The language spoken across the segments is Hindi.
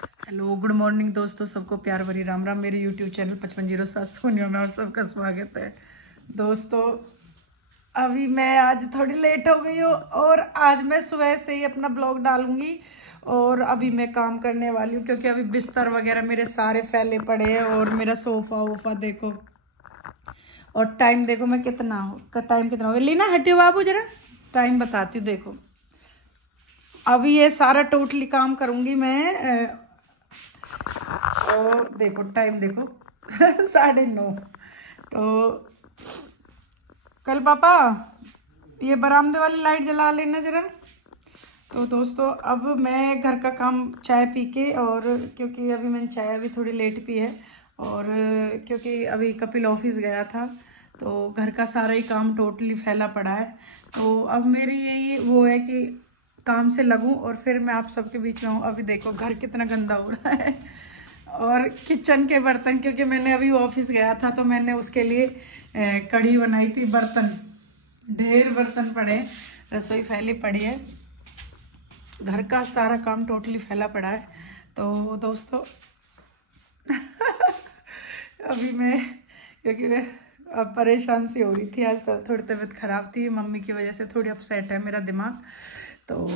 हेलो गुड मॉर्निंग दोस्तों, सबको प्यार भरी राम राम। मेरे यूट्यूब चैनल 5507 सोनिया में आप सबका स्वागत है। दोस्तों अभी मैं आज थोड़ी लेट हो गई हूँ और आज मैं सुबह से ही अपना ब्लॉग डालूंगी। और अभी मैं काम करने वाली हूँ क्योंकि अभी बिस्तर वगैरह मेरे सारे फैले पड़े हैं और मेरा सोफा वोफा देखो। और टाइम देखो मैं टाइम कितना हो गया। लीना हटियो बाबू जरा, टाइम बताती हूँ। देखो अभी ये सारा टोटली काम करूंगी मैं। और देखो टाइम देखो 9:30। तो कल पापा ये बरामदे वाली लाइट जला लेना जरा। तो दोस्तों अब मैं घर का काम चाय पी के, और क्योंकि अभी मैंने चाय अभी थोड़ी लेट पी है, और क्योंकि अभी कपिल ऑफिस गया था तो घर का सारा ही काम टोटली फैला पड़ा है। तो अब मेरी यही वो है कि काम से लगूं और फिर मैं आप सबके बीच में हूँ। अभी देखो घर कितना गंदा हो रहा है और किचन के बर्तन, क्योंकि मैंने अभी ऑफिस गया था तो मैंने उसके लिए कढ़ी बनाई थी। बर्तन ढेर बर्तन पड़े, रसोई फैली पड़ी है, घर का सारा काम टोटली फैला पड़ा है। तो दोस्तों अभी मैं, क्योंकि मैं अब परेशान सी हो रही थी, आज तो थोड़ी तबीयत खराब थी, मम्मी की वजह से थोड़ी अपसेट है मेरा दिमाग। तो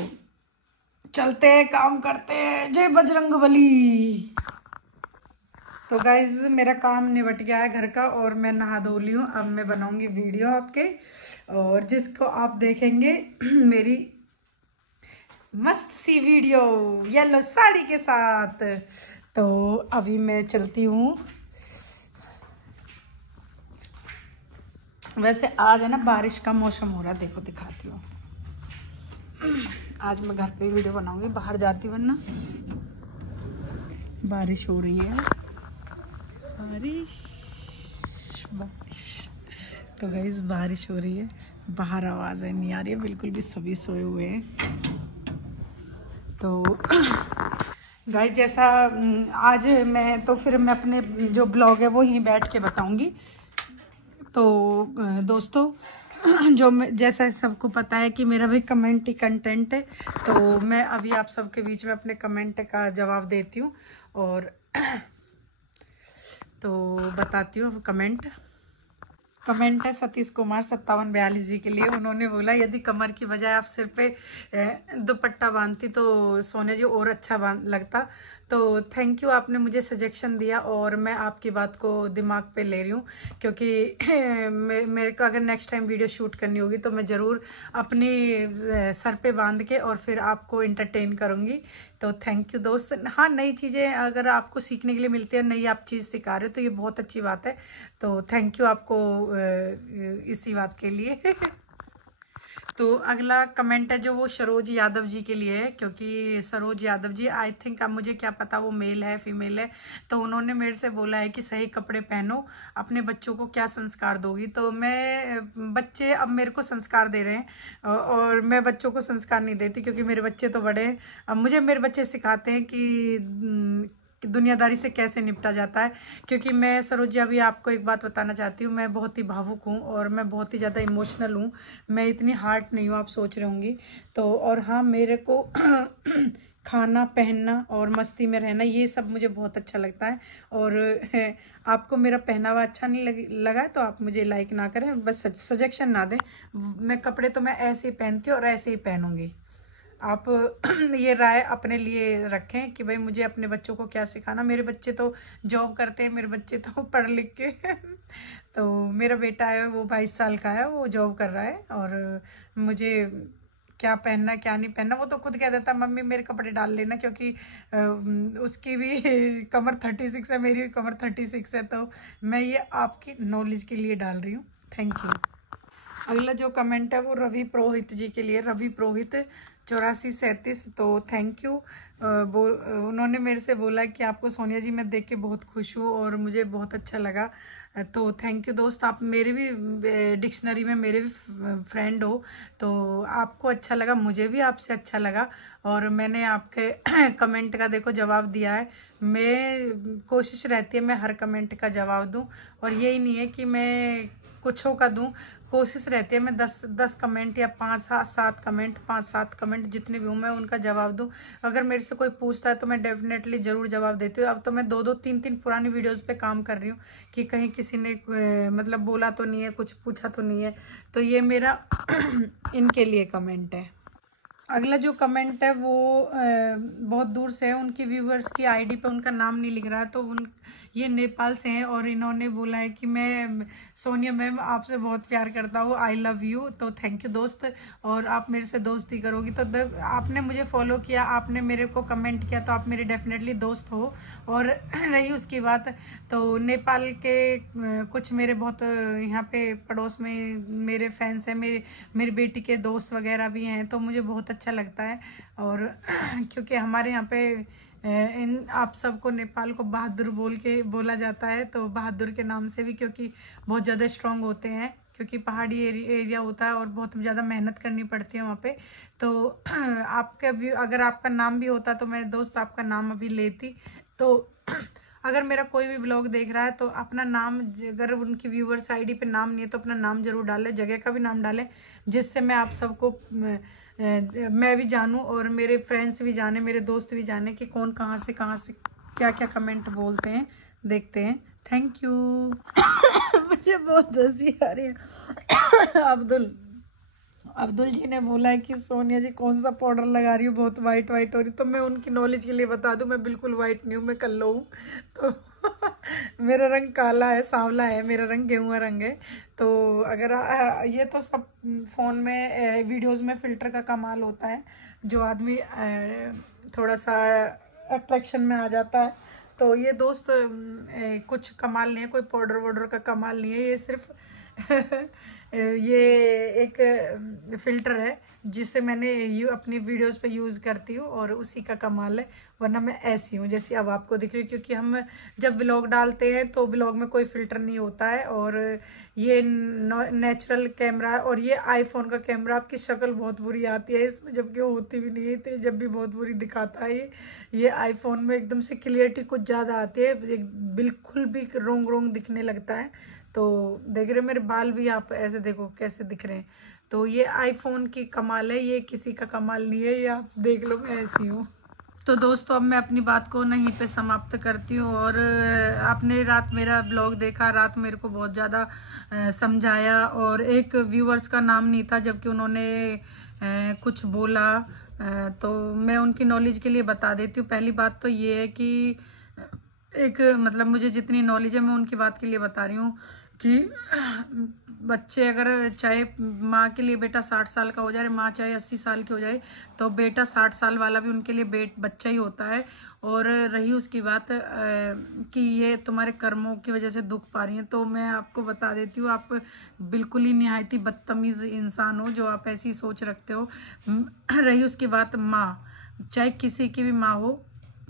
चलते हैं, काम करते हैं, जय बजरंग बली। तो गाइज मेरा काम निपट गया है घर का और मैं नहा धो ली हूँ। अब मैं बनाऊंगी वीडियो आपके, और जिसको आप देखेंगे मेरी मस्त सी वीडियो येलो साड़ी के साथ। तो अभी मैं चलती हूँ। वैसे आज है ना बारिश का मौसम हो रहा है, देखो दिखाती हूँ। आज मैं घर पे वीडियो बनाऊंगी, बाहर जाती वरना बारिश हो रही है। बारिश बारिश। तो गाइस बारिश हो रही है, बाहर आवाज़ नहीं आ रही है बिल्कुल भी, सभी सोए हुए हैं। तो गाइस जैसा आज मैं, तो फिर मैं अपने जो ब्लॉग है वो यहीं बैठ के बताऊंगी। तो दोस्तों जो जैसा सबको पता है कि मेरा भी कमेंट ही कंटेंट है, तो मैं अभी आप सबके बीच में अपने कमेंट का जवाब देती हूँ। और तो बताती हूँ कमेंट है सतीश कुमार 5742 जी के लिए। उन्होंने बोला यदि कमर की बजाय आप सिर पे दुपट्टा बांधती तो सोनिया जी और अच्छा लगता। तो थैंक यू, आपने मुझे सजेशन दिया और मैं आपकी बात को दिमाग पे ले रही हूँ, क्योंकि मेरे को अगर नेक्स्ट टाइम वीडियो शूट करनी होगी तो मैं ज़रूर अपनी सर पे बांध के और फिर आपको इंटरटेन करूँगी। तो थैंक यू दोस्त। हाँ, नई चीज़ें अगर आपको सीखने के लिए मिलती है, नई आप चीज़ सिखा रहे हो तो ये बहुत अच्छी बात है। तो थैंक यू आपको इसी बात के लिए। तो अगला कमेंट है जो वो सरोज यादव जी के लिए है, क्योंकि सरोज यादव जी आई थिंक, अब मुझे क्या पता वो मेल है फीमेल है। तो उन्होंने मेरे से बोला है कि सही कपड़े पहनो, अपने बच्चों को क्या संस्कार दोगी। तो मैं, बच्चे अब मेरे को संस्कार दे रहे हैं और मैं बच्चों को संस्कार नहीं देती, क्योंकि मेरे बच्चे तो बड़े हैं। अब मुझे मेरे बच्चे सिखाते हैं कि दुनियादारी से कैसे निपटा जाता है। क्योंकि मैं सरोजिया भी आपको एक बात बताना चाहती हूँ, मैं बहुत ही भावुक हूँ और मैं बहुत ही ज़्यादा इमोशनल हूँ। मैं इतनी हार्ट नहीं हूँ, आप सोच रहे होंगी। तो और हाँ, मेरे को खाना पहनना और मस्ती में रहना ये सब मुझे बहुत अच्छा लगता है। और आपको मेरा पहनावा अच्छा नहीं लगा तो आप मुझे लाइक ना करें, बस सजेशन ना दें। मैं कपड़े तो मैं ऐसे ही पहनती हूँ और ऐसे ही पहनूंगी। आप ये राय अपने लिए रखें कि भाई मुझे अपने बच्चों को क्या सिखाना। मेरे बच्चे तो जॉब करते हैं, मेरे बच्चे तो पढ़ लिख के तो मेरा बेटा है वो 22 साल का है, वो जॉब कर रहा है। और मुझे क्या पहनना क्या नहीं पहनना वो तो खुद कह देता मम्मी मेरे कपड़े डाल लेना, क्योंकि उसकी भी कमर 36 है, मेरी भी कमर 36 है। तो मैं ये आपकी नॉलेज के लिए डाल रही हूँ। Thank you. अगला जो कमेंट है वो रवि पुरोहित जी के लिए, रवि पुरोहित 8437। तो थैंक यू। उन्होंने मेरे से बोला कि आपको सोनिया जी मैं देख के बहुत खुश हूँ और मुझे बहुत अच्छा लगा। तो थैंक यू दोस्त, आप मेरे भी डिक्शनरी में मेरे भी फ्रेंड हो, तो आपको अच्छा लगा, मुझे भी आपसे अच्छा लगा। और मैंने आपके कमेंट का देखो जवाब दिया है। मैं कोशिश रहती है मैं हर कमेंट का जवाब दूं, और यही नहीं है कि मैं कुछों का दूं, कोशिश रहती है मैं 10 कमेंट या 5-7 कमेंट 5-7 कमेंट जितने भी हूँ मैं उनका जवाब दूं। अगर मेरे से कोई पूछता है तो मैं डेफिनेटली ज़रूर जवाब देती हूँ। अब तो मैं 2-2 3-3 पुरानी वीडियोस पे काम कर रही हूँ कि कहीं किसी ने मतलब बोला तो नहीं है, कुछ पूछा तो नहीं है। तो ये मेरा इनके लिए कमेंट है। अगला जो कमेंट है वो बहुत दूर से है, उनकी व्यूअर्स की आईडी पे उनका नाम नहीं लिख रहा है, तो उन ये नेपाल से हैं और इन्होंने बोला है कि मैं सोनिया मैम आपसे बहुत प्यार करता हूँ, आई लव यू। तो थैंक यू दोस्त, और आप मेरे से दोस्ती करोगी तो आपने मुझे फॉलो किया, आपने मेरे को कमेंट किया, तो आप मेरे डेफिनेटली दोस्त हो। और रही उसकी बात, तो नेपाल के कुछ मेरे बहुत यहाँ पे पड़ोस में मेरे फैंस हैं, मेरी बेटी के दोस्त वगैरह भी हैं, तो मुझे बहुत अच्छा लगता है। और क्योंकि हमारे यहाँ पे इन आप सबको नेपाल को बहादुर बोला जाता है, तो बहादुर के नाम से भी, क्योंकि बहुत ज़्यादा स्ट्रांग होते हैं, क्योंकि पहाड़ी एरिया होता है और बहुत ज़्यादा मेहनत करनी पड़ती है वहाँ पे। तो आपका भी अगर आपका नाम भी होता तो मैं दोस्त आपका नाम अभी लेती। तो अगर मेरा कोई भी ब्लॉग देख रहा है तो अपना नाम, अगर उनकी व्यूअर्स आईडी पे नाम नहीं है तो अपना नाम जरूर डालें, जगह का भी नाम डालें, जिससे मैं आप सबको मैं भी जानूं और मेरे फ्रेंड्स भी जाने, मेरे दोस्त भी जाने कि कौन कहाँ से क्या क्या कमेंट बोलते हैं। देखते हैं। Thank you. मुझे बहुत हंसी आ रही है। अब्दुल जी ने बोला है कि सोनिया जी कौन सा पाउडर लगा रही हो, बहुत वाइट हो रही। तो मैं उनकी नॉलेज के लिए बता दूं, मैं बिल्कुल वाइट नहीं हूँ, मैं कल्लो हूँ। तो मेरा रंग काला है, सांवला है, मेरा रंग गेहुआ रंग है। तो अगर ये तो सब फ़ोन में वीडियोस में फ़िल्टर का कमाल होता है, जो आदमी थोड़ा सा अट्रैक्शन में आ जाता है। तो ये दोस्त कुछ कमाल नहीं है, कोई पाउडर वाउडर का कमाल नहीं है, ये सिर्फ ये एक फ़िल्टर है जिसे मैंने अपनी वीडियोस पे यूज़ करती हूँ और उसी का कमाल है, वरना मैं ऐसी हूँ जैसी अब आपको दिख रही है। क्योंकि हम जब व्लॉग डालते हैं तो व्लॉग में कोई फ़िल्टर नहीं होता है, और ये नेचुरल कैमरा है, और ये आईफोन का कैमरा। आपकी शक्ल बहुत बुरी आती है इसमें, जबकि वो होती भी नहीं है इतनी, जब भी बहुत बुरी दिखाता है ये आईफोन में एकदम से क्लियरिटी कुछ ज़्यादा आती है, बिल्कुल भी रोंग दिखने लगता है। तो देख रहे हो मेरे बाल भी, आप ऐसे देखो कैसे दिख रहे हैं। तो ये आईफोन की कमाल है, ये किसी का कमाल नहीं है, ये आप देख लो मैं ऐसी हूँ। तो दोस्तों अब मैं अपनी बात को यहीं पे समाप्त करती हूँ। और आपने रात मेरा ब्लॉग देखा, रात मेरे को बहुत ज़्यादा समझाया, और एक व्यूअर्स का नाम नहीं था जबकि उन्होंने कुछ बोला, तो मैं उनकी नॉलेज के लिए बता देती हूँ। पहली बात तो ये है कि एक मतलब मुझे जितनी नॉलेज है मैं उनकी बात के लिए बता रही हूँ कि बच्चे अगर चाहे माँ के लिए बेटा 60 साल का हो जाए, माँ चाहे 80 साल की हो जाए, तो बेटा 60 साल वाला भी उनके लिए बच्चा ही होता है। और रही उसकी बात कि ये तुम्हारे कर्मों की वजह से दुख पा रही हैं, तो मैं आपको बता देती हूँ, आप बिल्कुल ही निहायत ही बदतमीज़ इंसान हो जो आप ऐसी सोच रखते हो। रही उसकी बात, माँ चाहे किसी की भी माँ हो,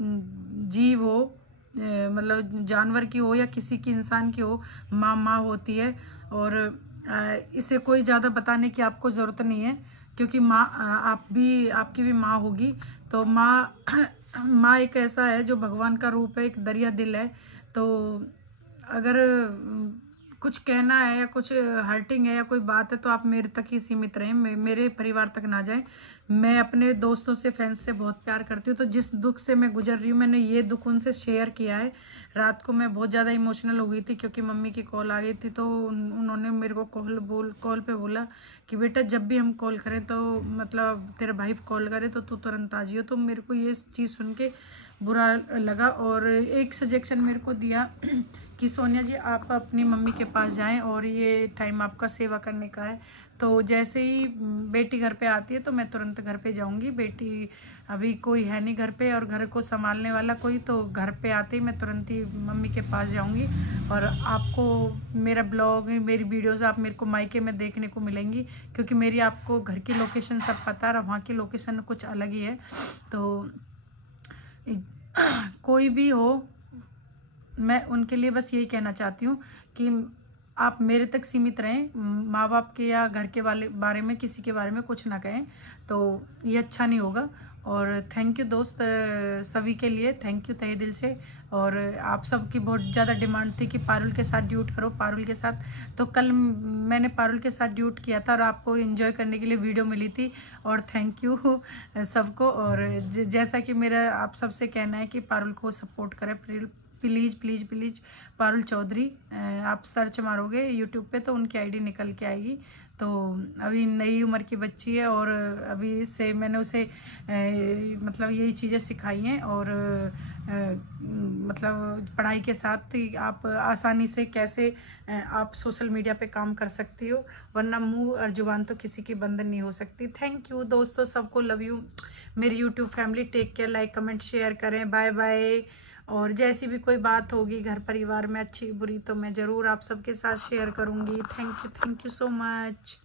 जीव हो, मतलब जानवर की हो या किसी की इंसान की हो, माँ होती है। और इसे कोई ज़्यादा बताने की आपको ज़रूरत नहीं है, क्योंकि माँ आपकी भी माँ होगी। तो माँ एक ऐसा है जो भगवान का रूप है, एक दरिया दिल है। तो अगर कुछ कहना है या कुछ हर्टिंग है या कोई बात है तो आप मेरे तक ही सीमित रहें, मेरे परिवार तक ना जाएं। मैं अपने दोस्तों से, फैंस से बहुत प्यार करती हूँ। तो जिस दुख से मैं गुजर रही हूँ, मैंने ये दुख उनसे शेयर किया है। रात को मैं बहुत ज़्यादा इमोशनल हो गई थी क्योंकि मम्मी की कॉल आ गई थी। तो उन्होंने मेरे को कॉल पे बोला कि बेटा जब भी हम कॉल करें तो मतलब तेरा भाई कॉल करे तो तू तुरंत आ जाइयो। तो मेरे को ये चीज़ सुन के बुरा लगा, और एक सजेशन मेरे को दिया कि सोनिया जी आप अपनी मम्मी के पास जाएं और ये टाइम आपका सेवा करने का है। तो जैसे ही बेटी घर पे आती है तो मैं तुरंत घर पे जाऊंगी। बेटी अभी कोई है नहीं घर पे और घर को संभालने वाला कोई, तो घर पे आते ही मैं तुरंत ही मम्मी के पास जाऊंगी। और आपको मेरा ब्लॉग, मेरी वीडियोस आप मेरे को मायके में देखने को मिलेंगी, क्योंकि मेरी आपको घर की लोकेशन सब पता है, वहाँ की लोकेशन कुछ अलग ही है। तो कोई भी हो, मैं उनके लिए बस यही कहना चाहती हूँ कि आप मेरे तक सीमित रहें, माँ बाप के या घर के बारे में किसी के बारे में कुछ ना कहें, तो ये अच्छा नहीं होगा। और थैंक यू दोस्त, सभी के लिए थैंक यू तहे दिल से। और आप सबकी बहुत ज़्यादा डिमांड थी कि पारुल के साथ ड्यूट करो, पारुल के साथ। तो कल मैंने पारुल के साथ ड्यूट किया था और आपको एंजॉय करने के लिए वीडियो मिली थी। और थैंक यू सबको। और जैसा कि मेरा आप सबसे कहना है कि पारुल को सपोर्ट करें, please please please. Parul Chaudhary आप सर्च मारोगे यूट्यूब पे तो उनकी आईडी निकल के आएगी। तो अभी नई उम्र की बच्ची है और अभी से मैंने उसे मतलब यही चीज़ें सिखाई हैं। और मतलब पढ़ाई के साथ ही आप आसानी से कैसे आप सोशल मीडिया पे काम कर सकती हो, वरना मुंह और जुबान तो किसी की बंधन नहीं हो सकती। थैंक यू दोस्तों, सबको लव यू। मेरी YouTube family, take care, like comment share करें, बाय बाय। और जैसी भी कोई बात होगी घर परिवार में अच्छी बुरी तो मैं ज़रूर आप सबके साथ शेयर करूँगी। Thank you so much.